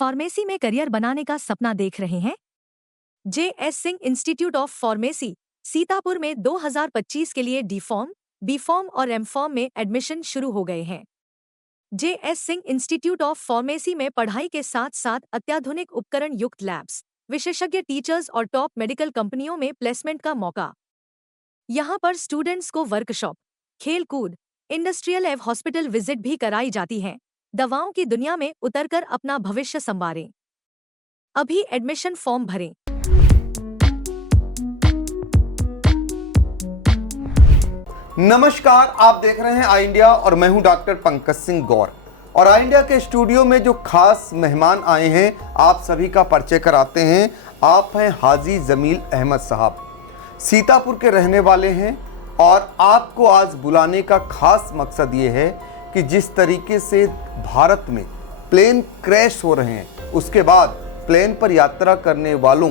Pharmacy में career बनाने का सपना देख रहे हैं? JS. Singh institute of pharmacy Sitapur में 2025 के लिए डी फॉर्म, बी फॉर्म और एम फॉर्म में एडमिशन शुरू हो गए हैं। JS. Singh institute of pharmacy में पढ़ाई के साथ साथ अत्याधुनिक उपकरण युक्त लैब्स, विशेषज्ञ टीचर्स और टॉप मेडिकल कंपनियों में प्लेसमेंट का मौका। यहाँ पर स्टूडेंट्स को वर्कशॉप, खेल कूद, इंडस्ट्रियल एवं हॉस्पिटल विजिट भी कराई जाती है। दवाओं की दुनिया में उतरकर अपना भविष्य संवारें। अभी एडमिशन फॉर्म भरें। नमस्कार, आप देख रहे हैं आई इंडिया और मैं हूं डॉक्टर पंकज सिंह गौर। और आई इंडिया के स्टूडियो में जो खास मेहमान आए हैं, आप सभी का परिचय कराते हैं। आप हैं हाजी जमील अहमद साहब, सीतापुर के रहने वाले हैं। और आपको आज बुलाने का खास मकसद ये है कि जिस तरीके से भारत में प्लेन क्रैश हो रहे हैं, उसके बाद प्लेन पर यात्रा करने वालों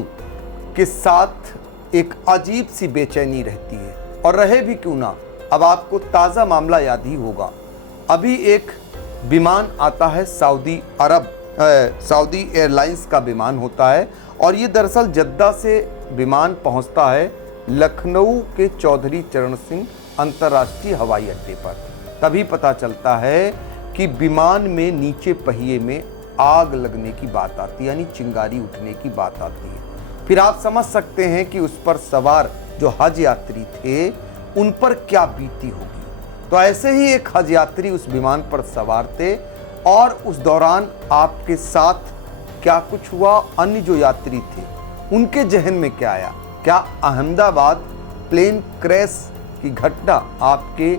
के साथ एक अजीब सी बेचैनी रहती है। और रहे भी क्यों ना, अब आपको ताज़ा मामला याद ही होगा। अभी एक विमान आता है सऊदी एयरलाइंस का विमान होता है, और ये दरअसल जद्दा से विमान पहुंचता है लखनऊ के चौधरी चरण सिंह अंतर्राष्ट्रीय हवाई अड्डे पर। तभी पता चलता है कि विमान में नीचे पहिए में आग लगने की बात आती है, यानी चिंगारी उठने की बात आती है। फिर आप समझ सकते हैं कि उस पर सवार जो हज यात्री थे, उन पर क्या बीती होगी। तो ऐसे ही एक हज यात्री उस विमान पर सवार थे, और उस दौरान आपके साथ क्या कुछ हुआ, अन्य जो यात्री थे उनके जहन में क्या आया। क्या अहमदाबाद प्लेन क्रैश की घटना आपके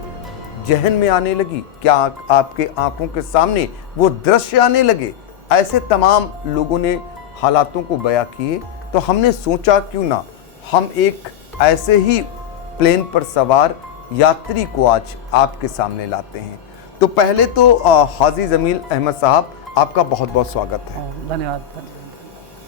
जहन में आने लगी? क्या आपके आंखों के सामने वो दृश्य आने लगे? ऐसे तमाम लोगों ने हालातों को बयां किए। तो हमने सोचा क्यों ना हम एक ऐसे ही प्लेन पर सवार यात्री को आज आपके सामने लाते हैं। तो पहले तो हाजी जमील अहमद साहब, आपका बहुत बहुत स्वागत है। धन्यवाद।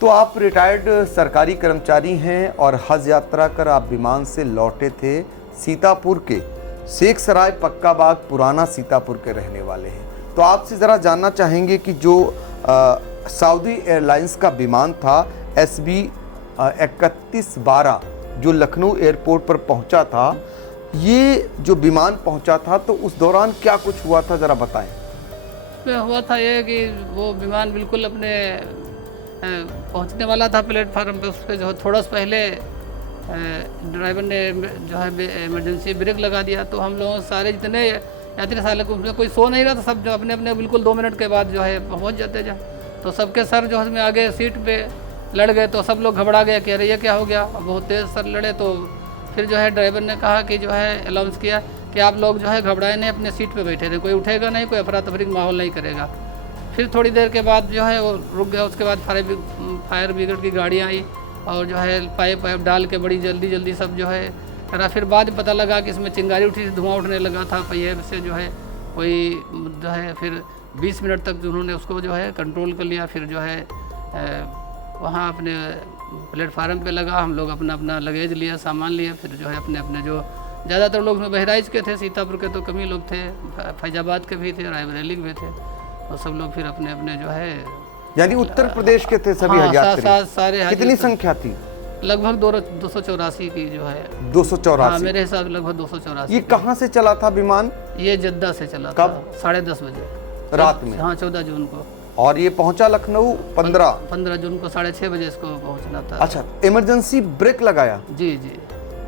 तो आप रिटायर्ड सरकारी कर्मचारी हैं और हज यात्रा कर आप विमान से लौटे थे। सीतापुर के शेख सराय पक्का बाग पुराना सीतापुर के रहने वाले हैं। तो आपसे ज़रा जानना चाहेंगे कि जो सऊदी एयरलाइंस का विमान था SB 3112 जो लखनऊ एयरपोर्ट पर पहुंचा था, ये जो विमान पहुंचा था, तो उस दौरान क्या कुछ हुआ था, ज़रा बताएं। हुआ था ये कि वो विमान बिल्कुल अपने पहुंचने वाला था प्लेटफार्म पे। उसके जो थोड़ा सा पहले ड्राइवर ने जो है इमरजेंसी ब्रेक लगा दिया। तो हम लोग सारे जितने यात्री साले को, उसमें कोई सो नहीं रहा था, सब जो अपने अपने बिल्कुल 2 मिनट के बाद जो है पहुंच जाते जा। तो सबके सर जो है आगे सीट पे लड़ गए। तो सब लोग घबरा गए कि अरे ये क्या हो गया, बहुत तेज़ सर लड़े। तो फिर जो है ड्राइवर ने कहा कि जो है अनाउंस किया कि आप लोग जो है घबराए नहीं, अपने सीट पे बैठे रहे, कोई उठेगा नहीं, कोई अफरा तफरी माहौल नहीं करेगा। फिर थोड़ी देर के बाद जो है वो रुक गया। उसके बाद फायर ब्रिगेड की गाड़ियाँ आई और जो है पाइप डाल के बड़ी जल्दी सब जो है करा। फिर बाद में पता लगा कि इसमें चिंगारी उठी, धुआं उठने लगा था पहिए से। जो है वही जो है फिर 20 मिनट तक उन्होंने उसको जो है कंट्रोल कर लिया। फिर जो है वहाँ अपने प्लेटफार्म पे लगा, हम लोग अपना अपना लगेज लिया, सामान लिया। फिर जो है अपने अपने जो ज़्यादातर लोग बहराइच के थे, सीतापुर के तो कम ही लोग थे, फैजाबाद के भी थे, रायबरेली के भी थे। तो सब लोग फिर अपने अपने जो है, यानी उत्तर प्रदेश के थे सभी हज यात्री। सारे कितनी संख्या थी? लगभग 284 की जो है। 284? हाँ, मेरे हिसाब से लगभग 284। ये कहाँ से चला था विमान? ये जद्दा से चला। कब? 10:30 बजे रात में? हाँ, 14 जून को। और ये पहुंचा लखनऊ 15 जून को 6:30 बजे इसको पहुंचना था। अच्छा, इमरजेंसी ब्रेक लगाया? जी।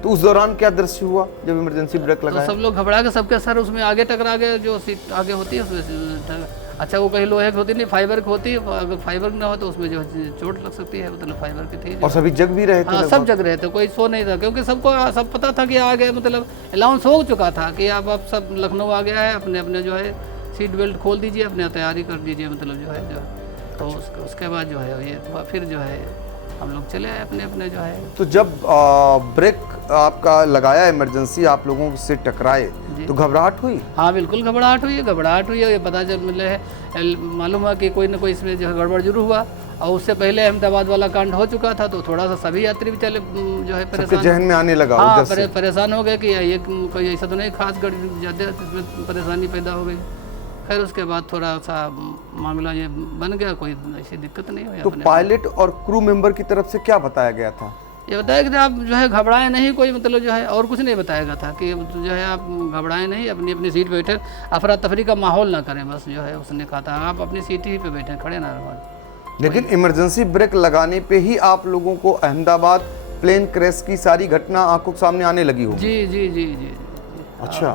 तो उस दौरान क्या दृश्य हुआ जब इमरजेंसी ब्रेक लगाया? तो सब लोग घबरा के, सबके सर उसमें आगे टकरा गए, जो सीट आगे होती है उसमें। अच्छा, वो कहीं लोहे की होती नहीं, फाइबर की होती है। अगर फाइबर ना हो तो उसमें जो चोट लग सकती है, मतलब फाइबर की थी। और सभी जग भी रहे थे? हाँ, सब जग रहे थे, कोई सो नहीं था, क्योंकि सबको सब पता था कि आ गए, मतलब अनाउंस हो चुका था कि अब सब लखनऊ आ गया है, अपने अपने जो है सीट बेल्ट खोल दीजिए, अपने तैयारी कर दीजिए, मतलब जो है तो उसके बाद जो है ये फिर जो है हम लोग चले आए अपने अपने जो है। तो जब ब्रेक आपका लगाया, इमरजेंसी आप लोगों से टकराए, तो घबराहट हुई? हाँ, बिल्कुल घबराहट हुई है। ये पता चल मालूम हुआ कि कोई ना कोई इसमें जो है गड़बड़ जरूर हुआ। और उससे पहले अहमदाबाद वाला कांड हो चुका था। तो थोड़ा सा सभी यात्री भी चले जो है परेशान, जहन में आने लगा। हाँ, परेशान हो गए कि ये कोई ऐसा तो नहीं खास ज़्यादा इसमें परेशानी पैदा हो गई। खैर उसके बाद थोड़ा सा मामला ये बन गया, कोई ऐसी दिक्कत नहीं हुई। तो पायलट और क्रू मेंबर की तरफ से क्या बताया गया था? ये बताया कि आप जो है घबराएं नहीं, कोई मतलब जो है और कुछ नहीं बताया गया था कि जो है आप घबराएं नहीं, अपनी अपनी सीट पे बैठे, अफरा तफरी का माहौल ना करें, बस जो है उसने कहा था आप अपनी सीट ही पे बैठे, खड़े ना रहो। लेकिन इमरजेंसी ब्रेक लगाने पे ही आप लोगों को अहमदाबाद प्लेन क्रैश की सारी घटना आंखों के सामने आने लगी होगी। जी जी जी जी। अच्छा,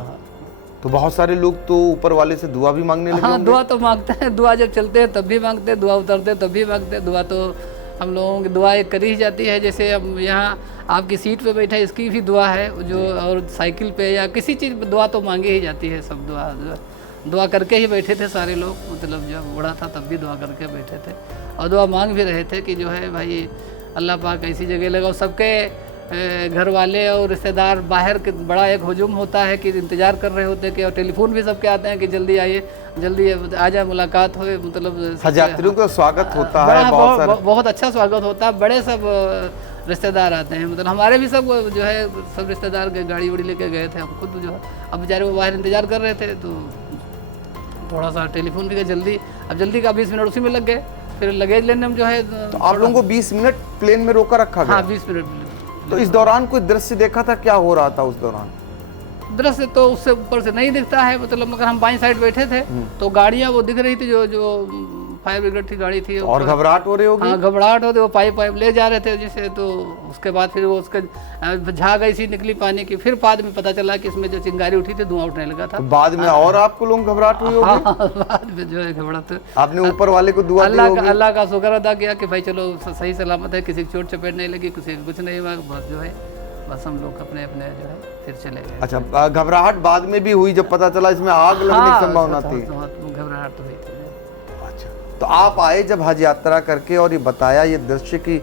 तो बहुत सारे लोग तो ऊपर वाले से दुआ भी मांगने लगे हाँ, होंगे। दुआ तो मांगते हैं, दुआ जब चलते हैं तब भी मांगते हैं, दुआ उतरते हैं तब भी मांगते हैं। दुआ तो हम लोगों की दुआ एक करी ही जाती है, जैसे अब यहाँ आपकी सीट पे बैठा है इसकी भी दुआ है जो, और साइकिल पे या किसी चीज़ पे दुआ तो मांगी ही जाती है। सब दुआ करके ही बैठे थे सारे लोग, मतलब जब उड़ा था तब भी दुआ करके बैठे थे और दुआ मांग भी रहे थे कि जो है भाई अल्लाह पाक ऐसी जगह लगाओ। सबके घर वाले और रिश्तेदार बाहर के बड़ा एक हुजूम होता है कि इंतज़ार कर रहे होते हैं कि, और टेलीफोन भी सबके आते हैं कि जल्दी आइए, जल्दी आ जाए, मुलाकात हो, मतलब यात्रियों का स्वागत होता है, बहुत अच्छा स्वागत होता है। बड़े सब रिश्तेदार आते हैं, मतलब हमारे भी सब जो है सब रिश्तेदार गाड़ी उड़ी लेके गए थे, हम खुद जो है अब बेचारे वो बाहर इंतज़ार कर रहे थे, तो थोड़ा सा टेलीफोन भी जल्दी, अब जल्दी का 20 मिनट उसी में लग गए। फिर लगेज लेने में जो है तो आप लोगों को 20 मिनट प्लेन में रोका रखा गया? हाँ, 20 मिनट। तो इस दौरान कोई दृश्य देखा था, क्या हो रहा था उस दौरान? दृश्य तो उससे ऊपर से नहीं दिखता है, मतलब मगर हम बाईं साइड बैठे थे तो गाड़ियाँ वो दिख रही थी, जो फायर ब्रिगेड की गाड़ी थी। और घबराहट हो रही होगी? हाँ, घबराहट होती, वो पाइप ले जा रहे थे जैसे, तो उसके बाद फिर वो उसका झाग ऐसी निकली पानी की, फिर बाद में पता चला कि इसमें जो चिंगारी उठी थी धुआं उठने लगा था। तो बाद में और आपको लोग घबराहट हुई होगी? हाँ, बाद में जो है घबराहट, आपने ऊपर वाले को दुआ दी होगी? अल्लाह का शुक्र अदा किया कि भाई चलो सही सलामत है, किसी की चोट चपेट नहीं लगी, किसी को कुछ नहीं हुआ, बस जो है बस हम लोग अपने अपने जो है फिर चले गए। अच्छा, घबराहट बाद में भी हुई जब पता चला इसमें आग लगने की संभावना थी? घबराहट तो हुई थी। अच्छा, तो आप आए जब हज यात्रा करके और ये बताया ये दृश्य कि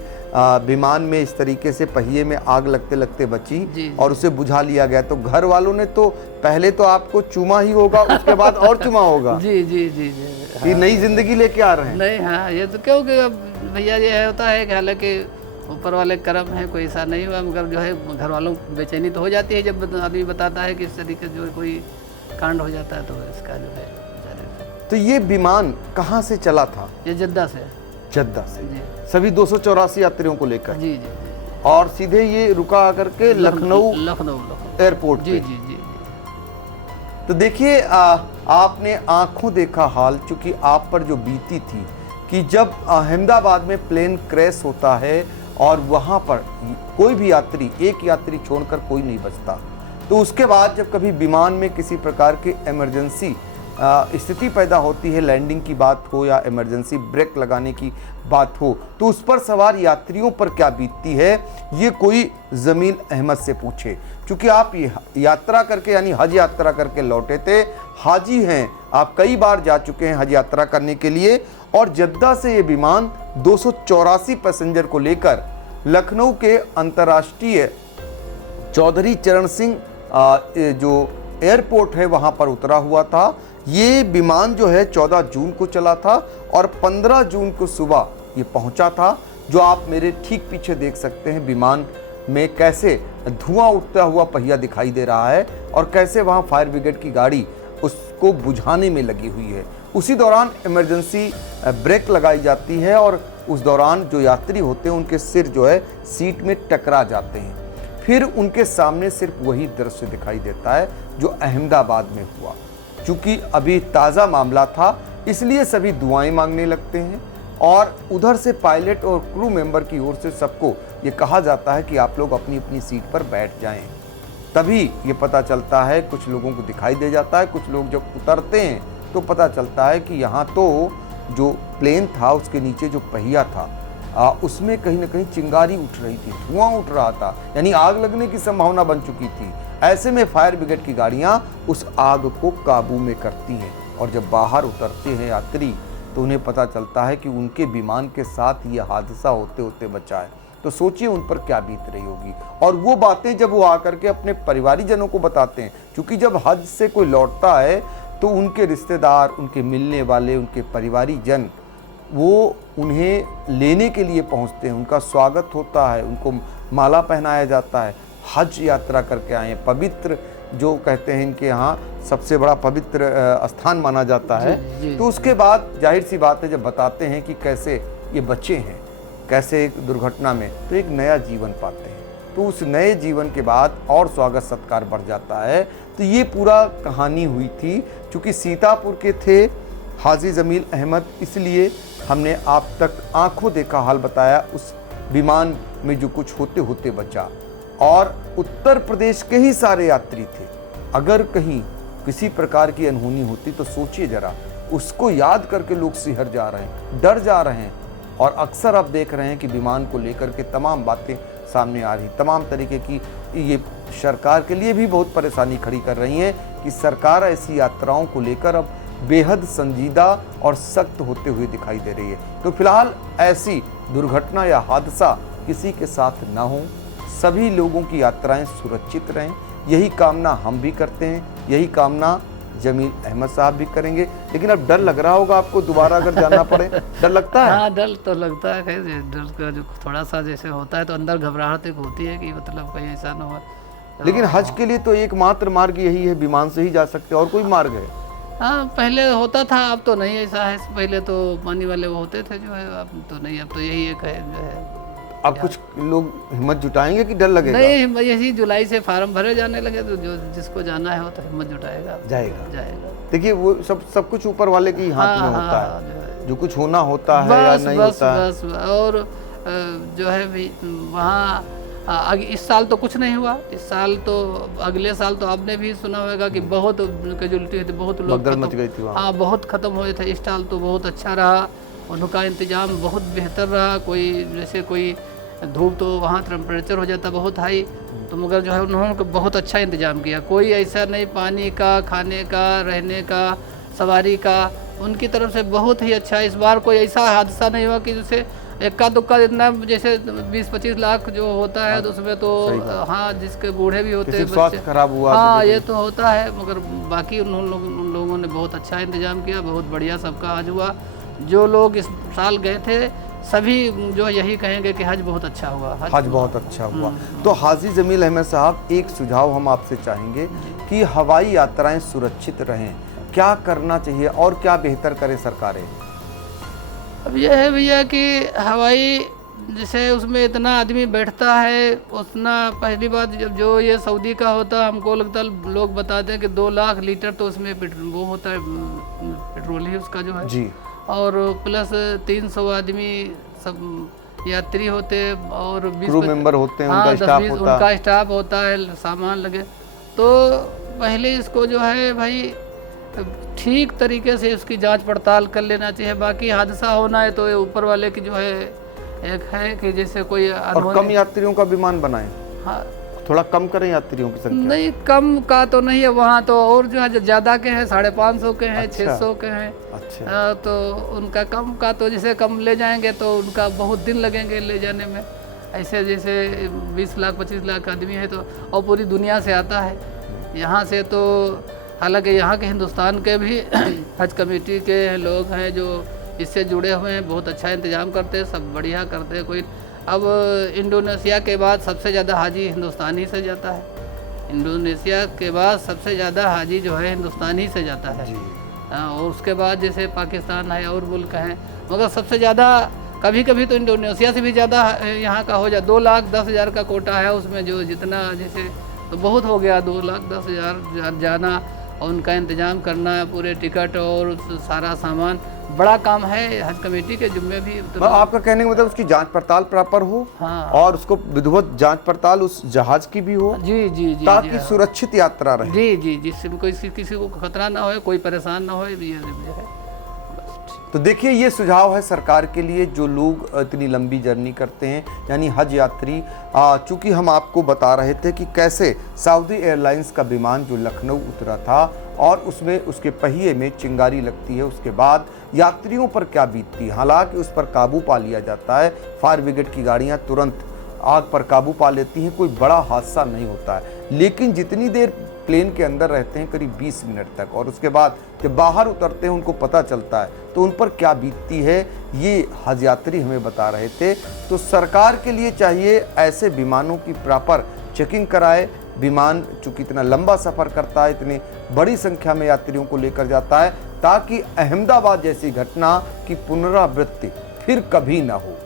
विमान में इस तरीके से पहिए में आग लगते लगते बची और उसे बुझा लिया गया, तो घर वालों ने तो पहले तो आपको चूमा ही होगा, उसके बाद और चूमा होगा? जी जी जी जी। ये नई जिंदगी लेके आ रहे हैं? नहीं, हाँ, ये तो क्योंकि अब भैया ये होता है कि हालांकि ऊपर वाले करम है, कोई ऐसा नहीं हुआ, मगर जो है घर वालों को बेचैनी तो हो जाती है जब आदमी बताता है कि इस तरीके जो कोई कांड हो जाता है, तो इसका जो है। तो ये विमान कहाँ से चला था? ये जद्दा से। जद्दा से जी। सभी 284 यात्रियों को लेकर? जी जी जी। और सीधे ये रुका करके लखनऊ एयरपोर्ट जी जी जी। तो देखिए, आपने आंखों देखा हाल, चूंकि आप पर जो बीती थी कि जब अहमदाबाद में प्लेन क्रैश होता है और वहां पर कोई भी यात्री, एक यात्री छोड़कर कोई नहीं बचता, तो उसके बाद जब कभी विमान में किसी प्रकार की इमरजेंसी स्थिति पैदा होती है, लैंडिंग की बात हो या इमरजेंसी ब्रेक लगाने की बात हो, तो उस पर सवार यात्रियों पर क्या बीतती है ये कोई जमील अहमद से पूछे। क्योंकि आप यात्रा करके यानी हज यात्रा करके लौटे थे, हाजी हैं, आप कई बार जा चुके हैं हज यात्रा करने के लिए, और जद्दा से ये विमान 284 पैसेंजर को लेकर लखनऊ के अंतर्राष्ट्रीय चौधरी चरण सिंह जो एयरपोर्ट है वहां पर उतरा हुआ था। ये विमान जो है 14 जून को चला था और 15 जून को सुबह ये पहुंचा था। जो आप मेरे ठीक पीछे देख सकते हैं, विमान में कैसे धुआं उठता हुआ पहिया दिखाई दे रहा है और कैसे वहां फायर ब्रिगेड की गाड़ी उसको बुझाने में लगी हुई है। उसी दौरान इमरजेंसी ब्रेक लगाई जाती है और उस दौरान जो यात्री होते हैं उनके सिर जो है सीट में टकरा जाते हैं। फिर उनके सामने सिर्फ वही दृश्य दिखाई देता है जो अहमदाबाद में हुआ। चूंकि अभी ताज़ा मामला था इसलिए सभी दुआएं मांगने लगते हैं और उधर से पायलट और क्रू मेंबर की ओर से सबको ये कहा जाता है कि आप लोग अपनी अपनी सीट पर बैठ जाएं। तभी ये पता चलता है, कुछ लोगों को दिखाई दे जाता है, कुछ लोग जब उतरते हैं तो पता चलता है कि यहाँ तो जो प्लेन था उसके नीचे जो पहिया था उसमें कहीं ना कहीं चिंगारी उठ रही थी, धुआं उठ रहा था, यानी आग लगने की संभावना बन चुकी थी। ऐसे में फायर ब्रिगेड की गाड़ियां उस आग को काबू में करती हैं और जब बाहर उतरते हैं यात्री तो उन्हें पता चलता है कि उनके विमान के साथ ये हादसा होते होते बचा है। तो सोचिए उन पर क्या बीत रही होगी। और वो बातें जब वो आकर के अपने परिवारीजनों को बताते हैं, क्योंकि जब हज से कोई लौटता है तो उनके रिश्तेदार, उनके मिलने वाले, उनके परिवारीजन वो उन्हें लेने के लिए पहुंचते हैं, उनका स्वागत होता है, उनको माला पहनाया जाता है। हज यात्रा करके आए, पवित्र जो कहते हैं इनके यहाँ सबसे बड़ा पवित्र स्थान माना जाता है। जी। तो उसके बाद जाहिर सी बात है, जब बताते हैं कि कैसे ये बच्चे हैं, कैसे एक दुर्घटना में तो एक नया जीवन पाते हैं, तो उस नए जीवन के बाद और स्वागत सत्कार बढ़ जाता है। तो ये पूरा कहानी हुई थी। चूँकि सीतापुर के थे हाजी जमील अहमद, इसलिए हमने आप तक आंखों देखा हाल बताया उस विमान में जो कुछ होते होते बचा। और उत्तर प्रदेश के ही सारे यात्री थे। अगर कहीं किसी प्रकार की अनहोनी होती तो सोचिए जरा, उसको याद करके लोग सिहर जा रहे हैं, डर जा रहे हैं। और अक्सर आप देख रहे हैं कि विमान को लेकर के तमाम बातें सामने आ रही, तमाम तरीके की ये सरकार के लिए भी बहुत परेशानी खड़ी कर रही है कि सरकार ऐसी यात्राओं को लेकर अब बेहद संजीदा और सख्त होते हुए दिखाई दे रही है। तो फिलहाल ऐसी दुर्घटना या हादसा किसी के साथ ना हो, सभी लोगों की यात्राएं सुरक्षित रहें, यही कामना हम भी करते हैं, यही कामना जमील अहमद साहब भी करेंगे। लेकिन अब डर लग रहा होगा आपको दोबारा अगर जाना पड़े, डर लगता है? हाँ, डर तो लगता है। खैर डर का जो थोड़ा सा जैसे होता है तो अंदर घबराहट एक होती है कि मतलब कहीं ऐसा ना हो। लेकिन हज के लिए तो एकमात्र मार्ग यही है, विमान से ही जा सकते हैं, और कोई मार्ग है? हाँ, पहले होता था, अब तो नहीं ऐसा है। पहले तो पानी वाले वो होते थे जो है, अब तो नहीं, अब तो यही एक है जो है। अब कुछ लोग हिम्मत जुटाएंगे कि डर लगेगा? नहीं, यही जुलाई से फार्म भरे जाने लगे तो जो जिसको जाना है वो तो हिम्मत जुटाएगा, जाएगा। देखिए वो सब कुछ ऊपर वाले के हाथ में होता है, जो कुछ होना होता है या नहीं होता है। बस और जो है भी वहाँ इस साल तो कुछ नहीं हुआ। इस साल तो अगले साल तो आपने भी सुना होगा कि बहुत कैजुअलिटी हुई थी, बहुत लोग मच गई थी वहाँ। हाँ, बहुत खत्म हुए थे। इस साल तो बहुत अच्छा रहा, उनका इंतजाम बहुत बेहतर रहा। कोई जैसे कोई धूप तो वहाँ टेम्परेचर हो जाता बहुत हाई, तो मगर जो है उन्होंने बहुत अच्छा इंतजाम किया। कोई ऐसा नहीं, पानी का, खाने का, रहने का, सवारी का, उनकी तरफ से बहुत ही अच्छा। इस बार कोई ऐसा हादसा नहीं हुआ कि जैसे इक्का दुक्का इतना जैसे 20-25 लाख जो होता है तो उसमें तो हाँ, जिसके बूढ़े भी होते हैं, स्वास्थ्य खराब हुआ, हाँ ये तो होता है। मगर बाकी उन लोगों ने बहुत अच्छा इंतजाम किया, बहुत बढ़िया सबका हज हुआ। जो लोग इस साल गए थे सभी जो यही कहेंगे कि हज बहुत अच्छा हुआ, हज बहुत अच्छा हुआ। तो हाजी जमील अहमद साहब, एक सुझाव हम आपसे चाहेंगे कि हवाई यात्राएं सुरक्षित रहें, क्या करना चाहिए और क्या बेहतर करे सरकारें? अब यह है भैया कि हवाई जैसे उसमें इतना आदमी बैठता है, उतना पहली बात जब जो ये सऊदी का होता है, हमको लगता है लोग बताते हैं कि 2 लाख लीटर तो उसमें वो होता है पेट्रोल ही उसका जो है जी, और प्लस 300 आदमी सब यात्री होते हैं और 20 क्रू मेंबर होते हैं, हाँ, उनका स्टाफ होता है। उनका स्टाफ होता है, सामान लगे। तो पहले इसको जो है भाई ठीक तरीके से उसकी जांच पड़ताल कर लेना चाहिए। बाकी हादसा होना है तो ये ऊपर वाले की जो है एक है कि जैसे कोई और कम यात्रियों का विमान बनाएं, हाँ, थोड़ा कम करें यात्रियों की संख्या। नहीं, कम का तो नहीं है वहाँ तो, और जो है ज़्यादा के हैं, 550 के हैं, 600 के हैं। अच्छा, तो उनका कम का तो जैसे कम ले जाएंगे तो उनका बहुत दिन लगेंगे ले जाने में। ऐसे जैसे 20 लाख 25 लाख आदमी है तो, और पूरी दुनिया से आता है यहाँ से। तो हालांकि यहाँ के हिंदुस्तान के भी हज कमेटी के लोग हैं जो इससे जुड़े हुए हैं, बहुत अच्छा इंतज़ाम करते हैं, सब बढ़िया करते हैं। कोई अब इंडोनेशिया के बाद सबसे ज़्यादा हाजी हिंदुस्तान ही से जाता है। इंडोनेशिया के बाद सबसे ज़्यादा हाजी जो है हिंदुस्तान ही से जाता है। और उसके बाद जैसे पाकिस्तान है और मुल्क हैं, मगर सबसे ज़्यादा कभी कभी तो इंडोनेशिया से भी ज़्यादा यहाँ का हो जाए। 2,10,000 का कोटा है उसमें, जो जितना जैसे तो बहुत हो गया। 2,10,000 जाना और उनका इंतज़ाम करना, पूरे टिकट और सारा सामान, बड़ा काम है। हज कमेटी के जिम्मे भी तो आपका कहने का मतलब उसकी जांच पड़ताल प्रॉपर हो, हाँ, और उसको विधिवत जांच पड़ताल उस जहाज की भी हो, जी जी जी, ताकि सुरक्षित यात्रा रहे। जी जी, जिससे कोई किसी को खतरा ना हो, कोई परेशान ना हो, ये है। तो देखिए, ये सुझाव है सरकार के लिए जो लोग इतनी लंबी जर्नी करते हैं, यानी हज यात्री। चूँकि हम आपको बता रहे थे कि कैसे सऊदी एयरलाइंस का विमान जो लखनऊ उतरा था और उसमें उसके पहिए में चिंगारी लगती है, उसके बाद यात्रियों पर क्या बीतती है। हालांकि उस पर काबू पा लिया जाता है, फायर ब्रिगेड की गाड़ियाँ तुरंत आग पर काबू पा लेती हैं, कोई बड़ा हादसा नहीं होता है। लेकिन जितनी देर प्लेन के अंदर रहते हैं, करीब 20 मिनट तक, और उसके बाद जब बाहर उतरते हैं उनको पता चलता है तो उन पर क्या बीतती है, ये हज यात्री हमें बता रहे थे। तो सरकार के लिए चाहिए ऐसे विमानों की प्रॉपर चेकिंग कराए, विमान चूंकि इतना लंबा सफ़र करता है, इतनी बड़ी संख्या में यात्रियों को लेकर जाता है, ताकि अहमदाबाद जैसी घटना की पुनरावृत्ति फिर कभी ना हो।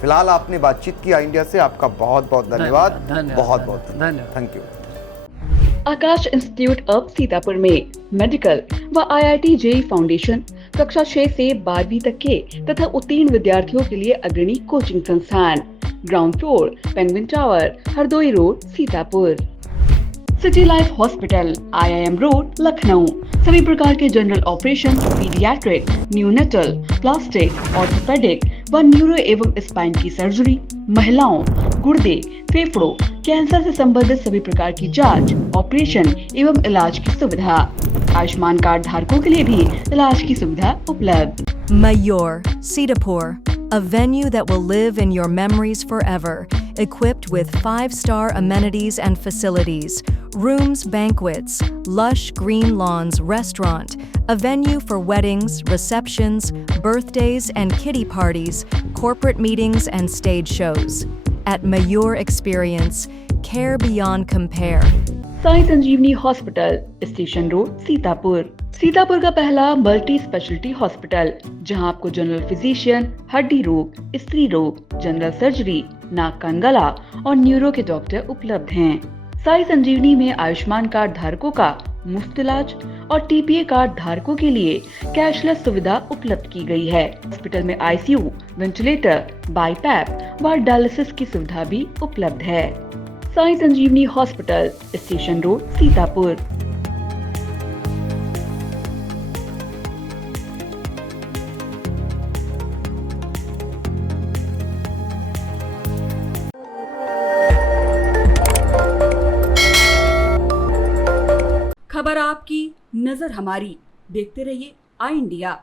फिलहाल आपने बातचीत किया इंडिया से, आपका बहुत बहुत धन्यवाद। बहुत बहुत धन्यवाद। Thank you. Akash institute of Sitapur में मेडिकल व IIT JEE फाउंडेशन कक्षा 6 से 12वीं तक के तथा उत्तीर्ण विद्यार्थियों के लिए अग्रणी कोचिंग संस्थान। Ground floor, penguin tower, Hardoi road, Sitapur. City life hospital, IIM road, Lucknow. सभी प्रकार के general operation, paediatric, neonatal, plastic, orthopaedic व न्यूरो एवं स्पाइन की सर्जरी, महिलाओं, गुर्दे, फेफड़ों, कैंसर से संबंधित सभी प्रकार की जांच, ऑपरेशन एवं इलाज की सुविधा। आयुष्मान कार्ड धारकों के लिए भी इलाज की सुविधा उपलब्ध। Mayur, Sitapur, a venue that will live in your memories forever, equipped with 5-star amenities and facilities, rooms, banquets, lush green lawns, restaurant, a venue for weddings, receptions, birthdays and kiddie parties, corporate meetings and stage shows. At Mayur Experience, care beyond compare. Sai Sanjivani hospital, station road, Sitapur. Sitapur का पहला multi speciality hospital, जहां आपको general physician, हड्डी रोग, स्त्री रोग, general surgery, नाक कान गला और न्यूरो के डॉक्टर उपलब्ध हैं। साई संजीवनी में आयुष्मान कार्ड धारकों का मुफ्त इलाज और TPA कार्ड धारकों के लिए कैशलेस सुविधा उपलब्ध की गई है। हॉस्पिटल में ICU, वेंटिलेटर, बाईपैप व डायलिसिस की सुविधा भी उपलब्ध है। Sai Sanjivani hospital, station road, Sitapur. खबर आपकी, नजर हमारी। देखते रहिए आई इंडिया।